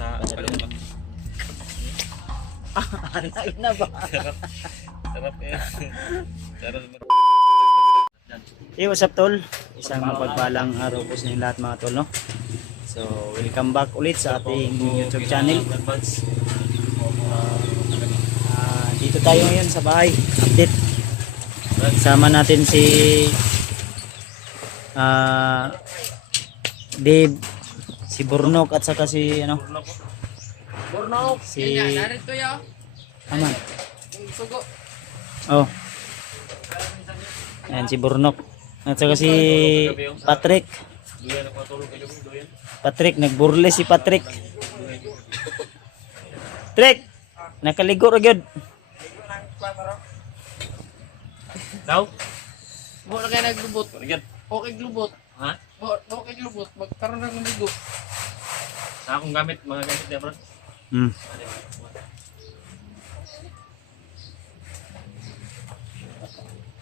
sa ano. Anak na ba? Sarap yan. Sarap. Hey, what's up tol? Isang mapagpalang araw po sa inyong lahat mga tol, no? So, welcome back ulit sa ating YouTube channel. Dito tayo ngayon sa bahay. Update. Sama natin si Dave, si Burnok at saka si ano? Burnok. Si Narito yo. Aman. Yung sugo. Oh. Ayan si Burnok. At saka si Patrick. Patrick, nagburle si Patrick. Patrick, nakaligo ra gyud. Daw? Mo na kayo naglubot. Agad. Okay glubot. Ha? Okay glubot. Magkaroon ng ligo. Sa akong gamit, mga gamit niya, bro. Hmm.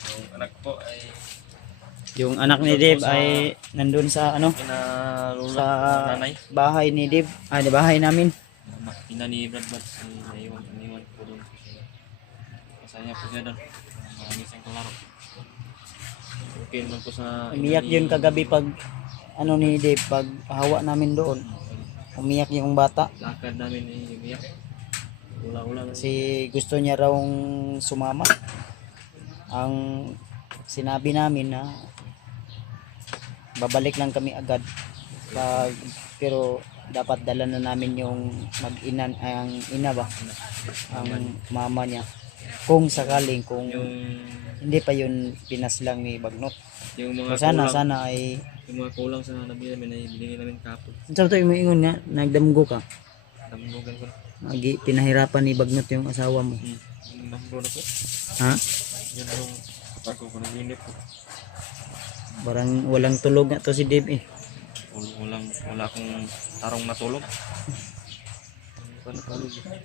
Yung anak ko ay Yung anak ni Dave ay nandun sa ano? inalula Sa nanay. bahay ni Dave. Di bahay namin. Ina ni Brad Bats ay iniwan ko doon. Masaya po siya doon. Maraming siyang kalaro. Okay naman po sa... Umiyak yun kagabi pag ano ni Dave, pag hawa namin doon. Umiyak yung bata. Lakad namin ay umiyak. Ula-ula na. Kasi gusto niya raw sumama. Ang sinabi namin na babalik lang kami agad. Pero dapat dala na namin yung mag-ina, ang ina ba? Ang mama niya. Kung sakaling, kung Yung hindi pa yun pinaslang ni Bagnot. mga So sana, kulang, sana ay... yung mga kulang sa nabili namin ay binigay namin kapon. Sabi tayo mo ingon nga, nagdamgo ka. Dambugan ko. Pinahirapan ni Bagnot yung asawa mo. Yung dambo na po. Ha? Yun yung ako ko naginip ko. Parang walang tulog nga to si Dave eh. Wala akong tarong matulog.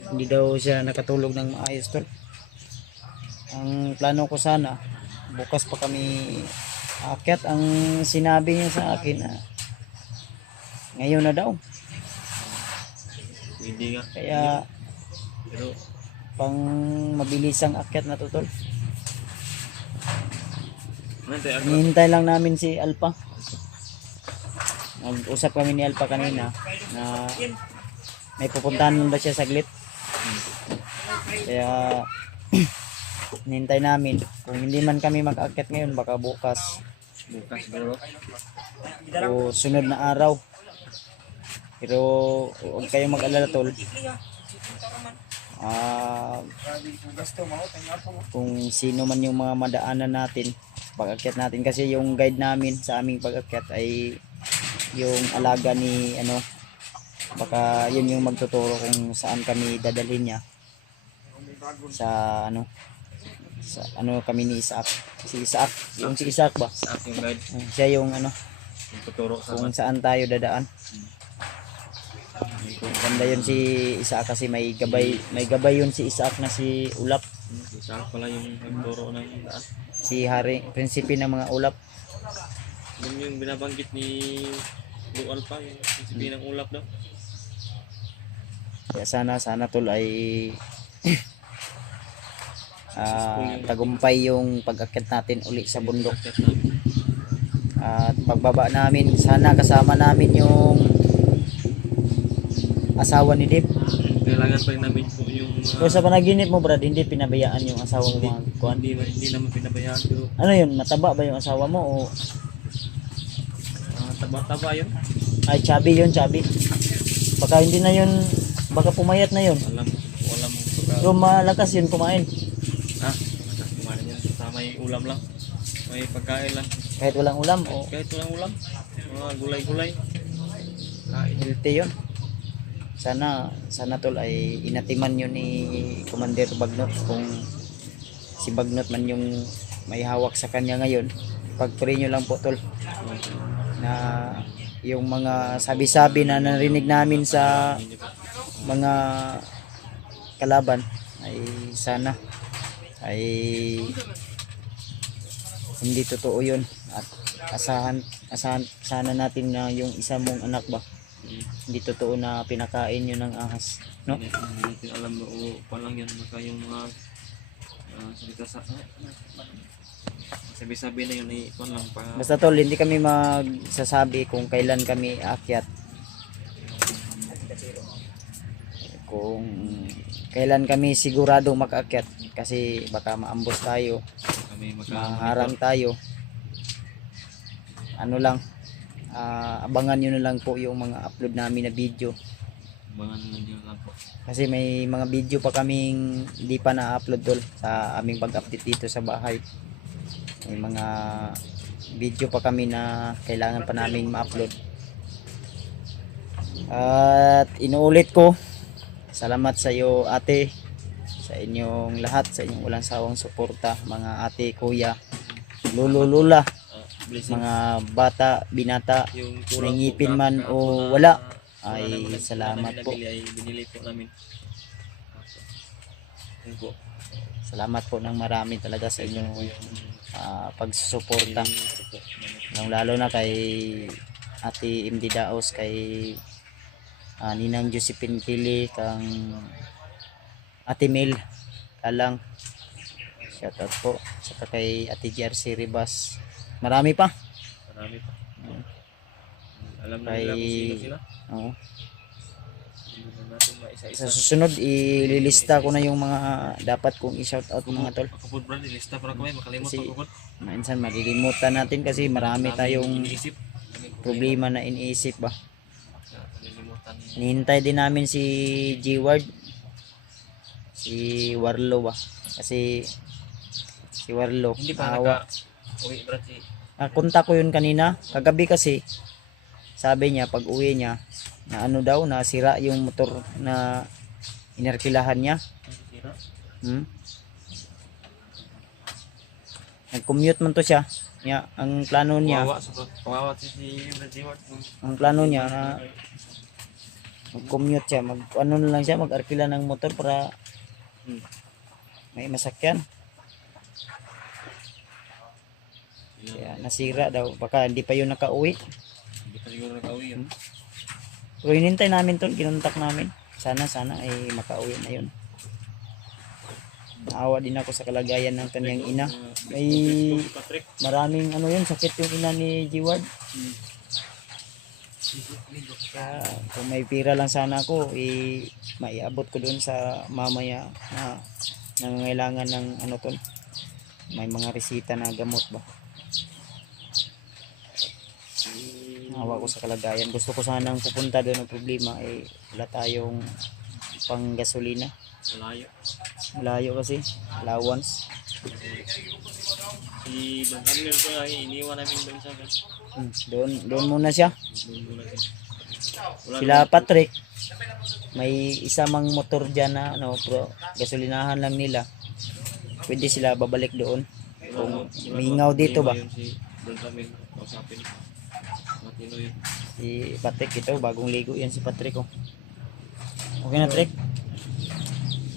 Hindi daw siya nakatulog ng maayos tol. Ang plano ko sana, bukas pa kami aakyat. Ang sinabi niya sa akin na ngayon na daw. Hindi nga. Kaya Pero pang mabilisang akyat na to tol. nante ako. Hinihintay lang namin si Alpha. Nag-usap kami ni Alpha kanina na may pupuntahan nun ba siya saglit. Kaya hinihintay namin. Kung hindi man kami mag-akyat ngayon, baka bukas Bukas bro. o sunod na araw. Pero huwag kayong mag-alala tol. Kung sino man yung mga madaanan natin pag-akyat natin, kasi yung guide namin sa aming pag-akyat ay yung alaga ni ano, baka yun yung magtuturo kung saan kami dadalhin niya sa ano kami ni Isaac. Si Isaac ba? Sa aking guide. Siya yung ano Yung tuturo sa kung saan tayo dadaan. Ganda yun si Isaac kasi may gabay yun si Isaac na si Ulap. Sa pala yung nagturo ng daan. Si Hari, prinsipe ng mga ulap. Yun yung binabanggit ni Blue Alpha, yung sabihin ng ulap daw. Kaya sana tol ay tagumpay yung pag-akyat natin uli sa bundok. Akyat namin. At pagbaba namin, sana kasama namin yung asawa ni Dave. Kailangan pa rin namin po yung Pero sa panaginip mo Brad, hindi pinabayaan yung asawa mo mga kuwan. hindi naman pinabayaan, pero Ano yun, mataba ba yung asawa mo o taba-taba yun. ay chubby yun, chubby? Baka hindi na yun, baka pumayat na yun. Walang Pero malakas yun kumain. ha? Kumain yan. Sa may ulam lang. May pagkain lang. Kahit walang ulam o Kahit walang ulam. Mga gulay-gulay. Kain. healthy yun. Sana tol ay inatiman yun ni Commander Bagnot. Kung si Bagnot man yung may hawak sa kanya ngayon, pag-pray nyo lang po tol na yung mga sabi-sabi na narinig namin sa mga kalaban ay sana ay hindi totoo yun, at asahan sana natin na yung isa mong anak ba Hindi totoo na pinakain yun ng ahas, no? Hindi natin alam o palang yan. Baka yung mga salita sa sabi-sabi na yun ay ito lang pa. Basta tol, hindi kami magsasabi kung kailan kami aakyat. Kung kailan kami siguradong makaakyat kasi baka maambos tayo, Kami maharang tayo. Ano lang, abangan nyo na lang po yung mga upload namin na video. Abangan nyo lang po. Kasi may mga video pa kaming hindi pa na-upload tol sa aming pag-update dito sa bahay. May mga video pa kami na kailangan pa naming ma-upload. At inuulit ko, salamat sa iyo ate, sa inyong lahat, sa inyong walang sawang suporta, mga ate, kuya, lolo, lola, Blessing. mga bata, binata, Yung may kulang ngipin po, man kahapon o na- wala, wala ay naman salamat namin po. nabili, ay binili po namin. Yun po. Salamat po ng marami talaga sa inyong Yung pagsusuporta. binili po namin. Lalo na kay Ate MD Daos, kay Ninang Josephine Pili, kang Ate Mel Kalang, shoutout po, saka kay Ate Jersey Ribas, marami pa. Marami pa. Alam na Kay- nila kung sino sila. Oo. Hindi na natin maisa-isa. Sa susunod ililista ko na yung mga dapat kong i-shoutout mga tol. Kapag brand, ilista para kami, makalimot Kasi- ako. Minsan malilimutan natin kasi marami tayong iniisip. problema na iniisip ba. Malilimutan. Hinihintay din namin si G-Ward, si Warlo ba, kasi si Warlo Hindi pa awa. uwi brad si Nakunta ko yun kanina kagabi kasi sabi niya pag uwi niya na ano daw, nasira yung motor na inarkilahan niya. Sira. Nag-commute man to siya. Ang plano niya, Kawawa si Brad Stewart. ang plano niya na mag-commute siya, ano na lang siya, mag-arkila ng motor para may masakyan. Kaya nasira daw, baka hindi pa yun nakauwi. Hindi pa siguro nakauwi yun. Pero hinintay namin tol, kinontak namin. Sana ay makauwi na yun. Naawa din ako sa kalagayan ng kanyang ina. May Patrick. maraming ano yun, sakit yung ina ni G-Ward. Kaya kung may pira lang sana ako, maiabot ko doon sa mamaya na nangangailangan ng ano tol. May mga resita na gamot ba. Naawa ko sa kalagayan. Gusto ko sanang pupunta doon, ang problema ay wala tayong pang gasolina. Malayo. Malayo kasi, allowance. Si Don Camille ko ay iniwan namin doon sa Doon muna siya. doon muna siya. Wala Sila Patrick, may isa mang motor dyan na ano, pero gasolinahan lang nila. Pwede sila babalik doon. Kung mingaw dito ba? Yun si Don Camille. Kausapin. Matino yun. Si Patrick ito, bagong ligo yan si Patrick. Oh. Okay na, Trick?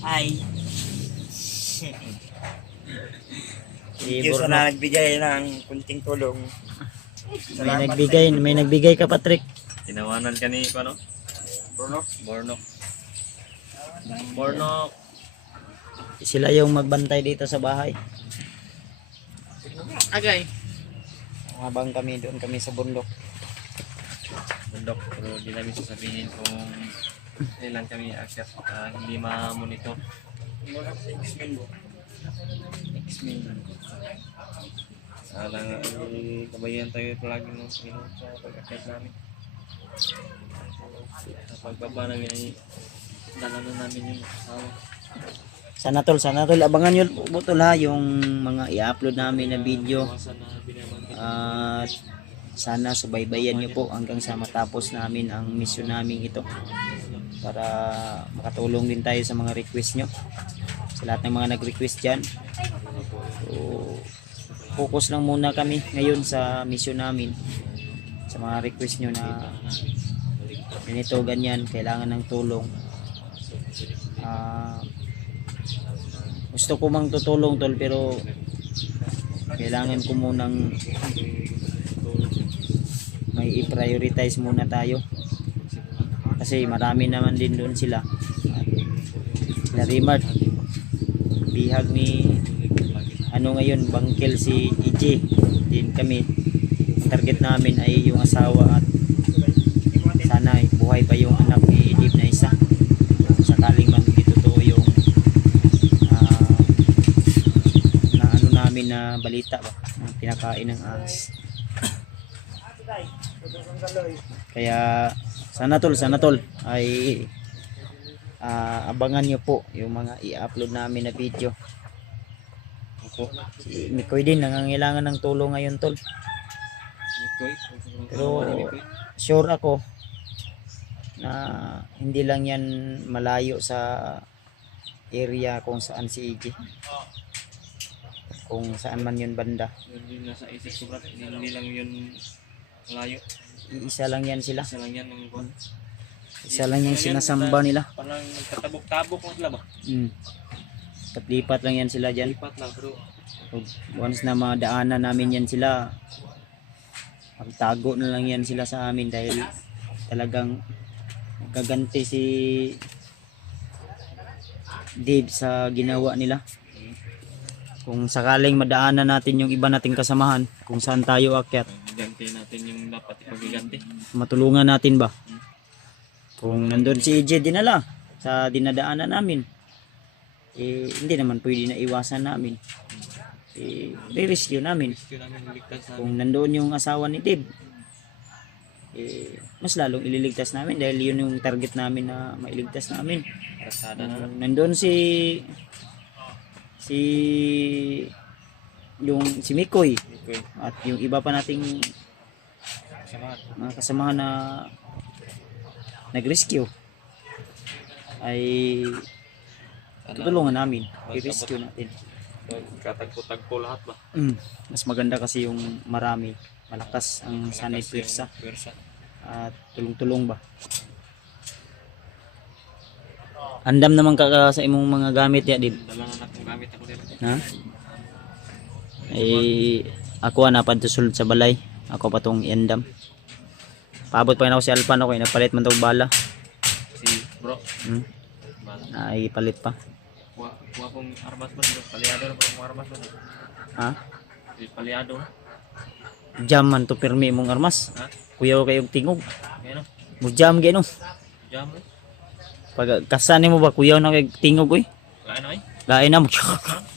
Hi. Si Thank you sa Borno. na nagbigay ng kunting tulong. May nagbigay ka, Patrick. Tinawanan ka ni ano? Bruno. Bornok. Bornok. Sila yung magbantay dito sa bahay. Agay. Habang doon kami sa bundok. Bundok. Pero di namin sasabihin kung kailan kami akyat. Hindi ma-monitor. X-Men. Sana nga ay kabayan tayo palagi ng Panginoon sa pag-akyat namin. Sa pagbaba namin ay dala na namin yung asawa. Sana tol, abangan nyo po tol ha, yung mga i-upload namin na video. Iwasan na binabanggit. At sana subaybayan nyo po hanggang sa matapos namin ang mission namin ito. Para makatulong din tayo sa mga request nyo. Sa lahat ng mga nag-request dyan. So, focus lang muna kami ngayon sa mission namin. Sa mga request nyo na ganito, ganyan, kailangan ng tulong. Gusto ko mang tutulong tol, pero kailangan ko munang may i-prioritize muna tayo. Kasi Kasi marami naman din doon sila. Na Rimart, bihag ni ano ngayon, bangkel si EJ. Din kami, ang target namin ay yung asawa at sana ay buhay pa yung anak ni Dave na isa. Kung sakaling man hindi totoo yung na ano namin na balita ba, na pinakain ng ahas. Kaya sana tol ay abangan nyo po yung mga i-upload namin na video. Opo. Si Mikoy din nangangailangan ng tulong ngayon tol. Mikoy. Pero sure ako na hindi lang yan malayo sa area kung saan si EJ. Kung saan man yun banda. Yun nasa isip ko, brad. Hindi lang yun malayo. Iisa lang yan sila. Isa lang yan ng buwan. Isa lang yung sinasamba nila. Parang nagtatabok-tabok lang sila ba? Lipat lang yan sila dyan. Lipat lang bro. Once na madaanan namin yan sila, magtago na lang yan sila sa amin dahil talagang gaganti si Dave sa ginawa nila. Kung sakaling madaanan natin yung iba nating kasamahan, kung saan tayo akyat, Ganti natin yung dapat ipagiganti. matulungan natin ba? Kung nandun si EJ dinala sa dinadaanan namin, hindi naman pwede na iwasan namin. Re-rescue namin. Gusto namin iligtas namin. Kung nandoon yung asawa ni Dave, mas lalong ililigtas namin dahil yun yung target namin na mailigtas namin. Rasada na lang. Nandoon si Mikoy Mikoy. at yung iba pa nating Samahan. mga kasamahan na nag-rescue ay tutulungan namin, i-rescue natin. Katagpo-tagpo lahat ba? Mas maganda kasi yung marami, malakas ang sanay pwersa Pwersa. at tulong-tulong ba. Andam naman ka sa imong mga gamit ya Dib. Dala na natin gamit ako dito. Ha? Ako na padto sulod sa balay. Ako pa tong iandam. Paabot pa rin ako si Alpan ako, napalit man tong bala. Si bro. Bala. Ay palit pa. Kuha kong armas ba? Paliado na pa kong armas ba? Ha? Si paliado na. Jam man to pirmi imong armas. Ha? Kuyaw kayong tingog. Ngayon o. Mo jam gano. Jam eh. Pag kasan mo ba kuyaw na kay tingog oy. Kain na eh. Lain na mo.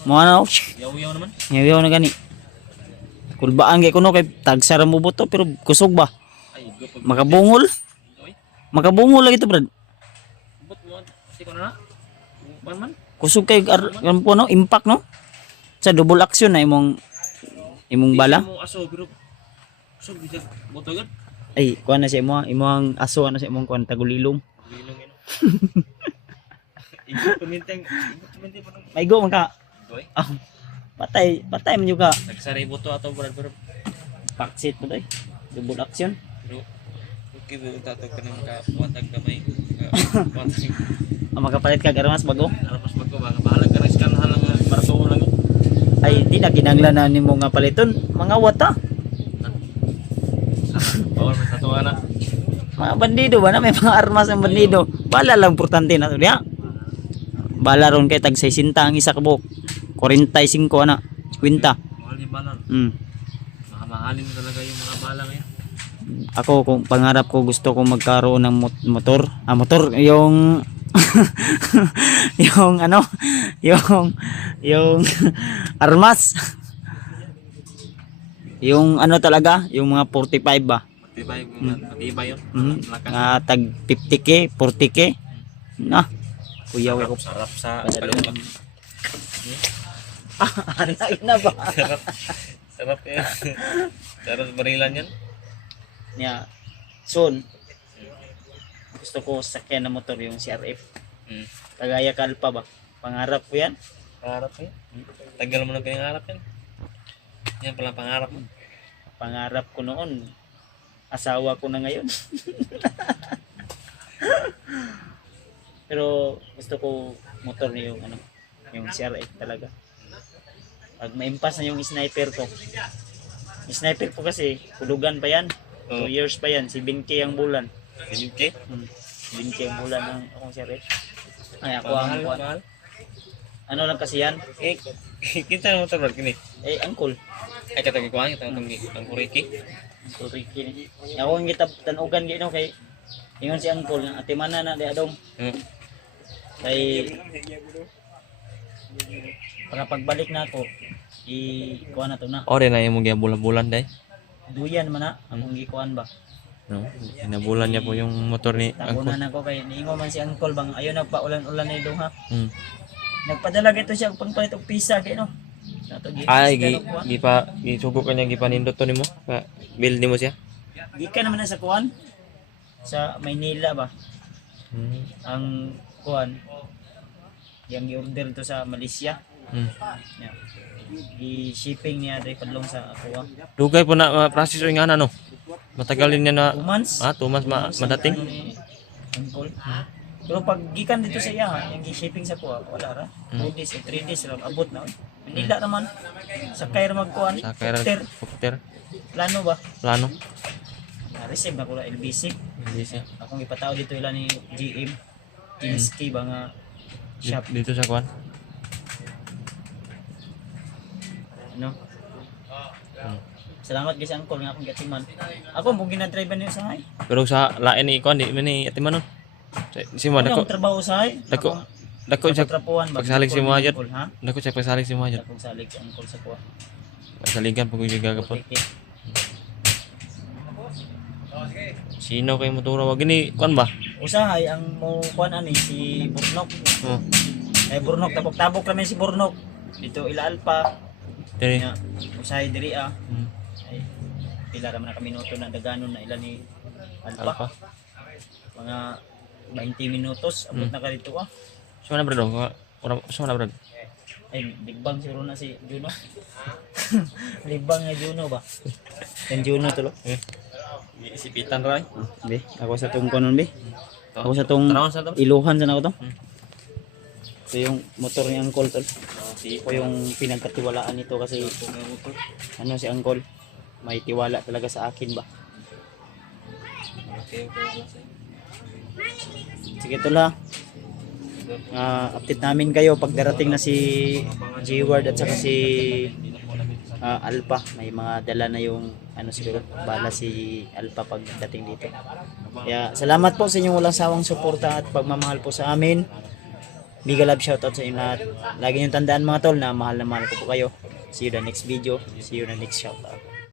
Mo ano? Yaw-yaw naman. Ngayon na gani. Kulbaan kay kuno kay tagsara mo buto pero kusog ba? Ay, go pag... Makabungol. Oy. Makabungol lagi to brad. But mo. Kasi ko na na. Bukan man. Kusog kay ano po no, impact no. Sa double action na imong bala. Hindi mo aso pero. So bisa boto gud. Ay, kuha na siya imong aso ano sa imong kuha tagulilong. Lilong yun. Igo paminteng. Pa nung. Maigo man ka. Oy. Patay man yung ka. Nagsari boto ato brad pero. Backseat mo doy. Double action. Pero. Okay ba tato ka nang kapuwatag gamay. Kapuwatag. Makapalit ka armas bago. Armas bago ba? Bahalag ka na iskanahan lang barko lang. Ay, di na kinanglan na nimo nga paliton. Mga wata. Bawal mo sa tuwa na. Mga bandido ba na may mga armas ang bandido. Bala lang importante na to diya. Bala ron kay tag 60 ang isa ka buok. 45 ana. Kwinta. Mahal yung bala. Mahalin talaga yung mga bala ngayon. Ako kung pangarap ko gusto ko magkaroon ng motor. Motor yung yung ano, yung armas. Yung ano talaga, yung mga 45 ba. Matibay yun. Lakas. Tag 50k, 40k. Na. Kuya ko. Sarap sa Padalong. Anak na ba? Sarap yan. Sarap barilan yan. Yeah. Soon. Gusto ko sakyan na motor yung CRF. Kagaya Kalpa ba? Pangarap ko yan. Pangarap yan. Tagal mo na pinangarap yan. Yan pala pangarap mo. Pangarap ko noon. Asawa ko na ngayon. Pero gusto ko motor niya yung ano, yung CRF talaga. Pag maimpas na yung sniper ko. Yung sniper ko kasi hulugan pa yan. 2 years pa yan, 7K ang bulan. 7K? 20 ang bulan ng akong sir eh. Ay ako ang kuan. Ano lang kasi yan? Kita na motor kini. Eh angkol. Ay katagi kuan kita ang kuriki. Sorry kini. Ako ang kita tanugan gino kay ingon si angkol nga ate mana na di adong. Kay para pagbalik na ako kuan na to na. Ore na imong bulan-bulan day. Duyan man na among gikuan ba. No, inabulan niya po yung motor ni Angkol. Tabunan ako kay niingon man si angkol bang ayo nagpaulan-ulan ni dong ha. Hmm. Nagpadala gito siya og pangpalit og pisa kay no. Nato Ay, gisugo ka niya gipanindot to nimo. Bill nimo siya. Gikan naman na sa kuan sa Maynila ba. Ang kuan yang gi-order to sa Malaysia. Yeah. I-shipping niya dai padlong sa ako. Dugay po na process o ingana no. Matagalin niya na 2 months. 2 months madating. Ano ni Angkol. Pero pag gikan dito sa iya, yung gi-shipping sa kuha, wala ra. 2 days, 3 days lang abot na. Manila naman. Sakay ra magkuan. Sa kaya helicopter Plano ba? plano. Na-receive na ko na LBC. Hindi siya. Akong ipatao dito ila ni GM. Kinski ba nga shop. Dito sa kuan. Ano? Salamat guys angkol nga akong gatiman. Ako mo ginadrive niyo sa hay. Pero sa lain ni kuan di man ni atiman nun. Si mo Ano dako trabaho sa hay? dako sa trapuan ba? pagsalig si mo ajud. Angkol, ha? Dako sa pagsalig si mo ajud. Akong salig si angkol sa kuha. Saligan pag gagapon. Ticket. Sino kay motora wag gini kuan ba? Usahay ang mo kuan ani si Burnok. Oh. Ay Burnok tabok-tabok kami si Burnok. Dito ila Alpa. Diri. Nya usahay diri ah. Hmm. Ay pila ra man ka minuto na daganon na ila ni Alpa. Alpa. Mga 20 minutos abot na ka dito ah. So na bro. Ora so na bro. Ay ligbang siguro na si Juno. Ligbang nga Juno ba? Yan Juno tulo. Isipitan ra. Be, ako sa tong kanon be. Ako sa tong Tarawan sa to. iluhan sa nako to. Ito yung motor ni Angkol tol. Si Ako yung pinagkatiwalaan nito kasi ano si Angkol may tiwala talaga sa akin ba. Sige tol ha. Update namin kayo pag darating na si G-Ward at saka si Alpha. May mga dala na yung ano siguro bala si Alpha pagdating dito. Kaya salamat po sa inyong walang sawang suporta at pagmamahal po sa amin. Big love shoutout sa inyo lahat. Lagi niyong tandaan mga tol na mahal ko po kayo. See you the next video. See you the next shoutout.